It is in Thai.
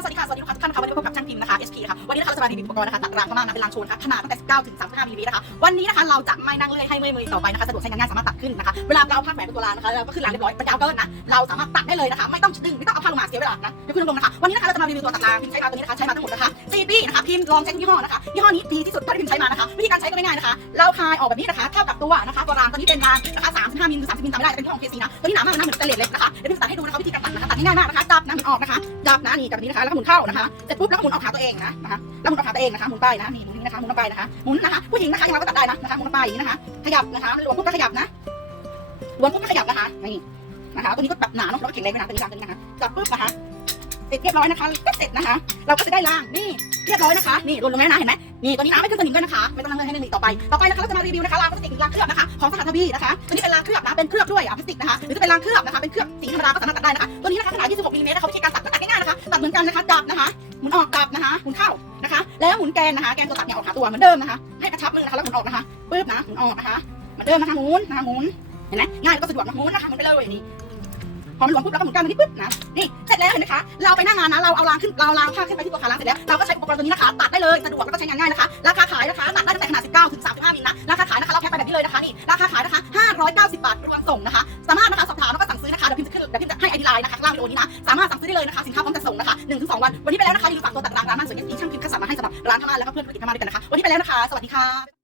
สวัสดีค่ะ สวัสดีลูกค้าทุกท่านนะคะวันนี้พบกับช่างพิมพ์นะคะ SP นะคะวันนี้นะคะเราจะมารีวิวอุปกรณ์นะคะตัดรางพม่านะเป็นรางโชนนะคะขนาดตั้งแต่19ถึง 35มิลลิเมตรนะคะวันนี้นะคะเราจะไม่นั่งเลื่อยให้เมื่อยมือต่อไปนะคะสะดวกใช้งานง่ายสามารถตัดขึ้นนะคะเวลาเราเอาผ้าแขวนบนตัวรางนะคะเราก็ขึ้นรางเรียบร้อยเป็นยาวเกินนะเราสามารถตัดได้เลยนะคะไม่ต้องดึงไม่ต้องเอาผ้าลงมาเสียเวลานะเดี๋ยวคุณลงนะคะวันนี้นะคะเราจะมารีวิวตัวตัดรางพิมพ์ใช้มาตัวนี้นะคะใช้มาทั้งหมดนะคะ4ปีนะคะพิมพ์ลองเช็คยี่ห้อนะคะยี่ห้อนี้ดีที่สุดเท่าที่พิมพ์ใช้มานะคะวิธีการใช้ก็ไม่ง่ายนะคะเราคลายออกแบบนี้นะคะเท่ากับตัวนะคะตัวรางตัวนี้เป็นรางนะคะ35มิลหรือ30มิลจำไม่ได้เป็นของเคซีนะตัวนี้หนามากนะเหมือนสเตนเลสเลยนะคะเดี๋ยวพิมพ์ตัดให้ดูนะคะวิธีการตัดนะคะตัดง่ายมาก มันออกนะคะ จับนะนี่จับแบบนี้นะคะแล้วก็หมุนเข้านะคะเสร็จปุ๊บแล้วก็หมุนออกหาตัวเองนะนะคะแล้วหมุนออกหาตัวเองนะคะหมุนไปนะนี่หมุนนี้นะคะหมุนออกไปนะคะหมุนนะคะผู้หญิงนะคะยังไงก็ตัดได้นะนะคะหมุนไปอย่างนี้นะคะ ขยับนะคะมันหลวมปุ๊บก็ขยับนะหลวมปุ๊บก็ขยับนะคะนี่นะคะตัวนี้ก็แบบหนาเนาะแล้วก็แข็งแรงด้วยนะตัวนี้ค่ะตัวนี้นะคะจับปุ๊บนะคะเสร็จเรียบร้อยนะคะก็เสร็จนะคะ เราก็จะได้ล่างนี่เรียบร้อยนะคะ นี่หล่นลงแล้วนะเห็นไหม นี่ตัวนี้นะไม่ขึ้นสนิมด้วยนะคะไม่ต้องนั่งเลยให้นึ่งต่อไปต่อไปนะคะเราจะมารีวิวนะคะรางพลาสติกหรือรางเคลือบนะคะของสกัดทวีนะคะตัวนี้เป็นรางเคลือบนะเป็นเคลือบด้วยอะพลาสติกนะคะหรือจะเป็นรางเคลือบนะคะเป็นเคลือบสีธรรมดาก็สามารถตัดได้นะคะตัวนี้นะคะขนาด26มิลลิเมตรนะคะวิธีการตัดก็ตัดง่ายๆนะคะตัดเหมือนกันนะคะจับนะคะหมุนออกจับนะคะหมุนเข้านะคะ แล้วหมุนแกนนะคะ แกนตัวตัดเนี่ยออกหาตัวเหมือนเดิมนะคะให้กระชับมือนะคะแล้วหมุนออกนะคะปึ๊บนะหมุนออกนะคะเหมือนเดิมนะคะหมุนนะคะหมุนเห็นไหมง่ายแล้วก็สะดวกนะหมุนนะคะหมุนไปเลยอย่างนี้ อมันหลวมปุ๊บแล้วก็หมุนกลางตรงนี้ปุ๊บนะนี่เสร็จแล้วเห็นไหมคะเราไปหน้างานนะเราเอารางขึ้นเรารางผ้าขึ้นไปที่ตัวขาล้างเสร็จแล้วเราก็ใช้อุปกรณ์ตัวนี้นะคะตัดได้เลยสะดวกแล้วก็ใช้งานง่ายนะคะราคาขายนะคะตัดได้ตั้งแต่ขนาด 19 ถึง 35มิลนะราคาขายนะคะเราแพ็คไปแบบนี้เลยนะคะนี่ราคาขายนะคะ 590 บาทรวมส่งนะคะสามารถนะคะสอบถามแล้วก็สั่งซื้อนะคะเดี๋ยวพิมพ์จะขึ้นเดี๋ยวพิมพ์จะให้ไอดีไลน์นะคะข้างล่างวิดีโอนี้นะสามารถสั่งซื้อได้เลยนะคะสินค้าพร้อมจะส่งนะคะ1-2วันวันนี้ไปแล้วนะคะอย่าลืมฝากตัวตัดรางร้านบ้านสวยเอฟซีช่างพิมพ์คัสสันมาให้สำหรับร้านพม่างแล้วก็เพื่อนธุรกิจพม่างด้วยกันนะคะวันนี้ไปแล้วนะคะ สวัสดีค่ะ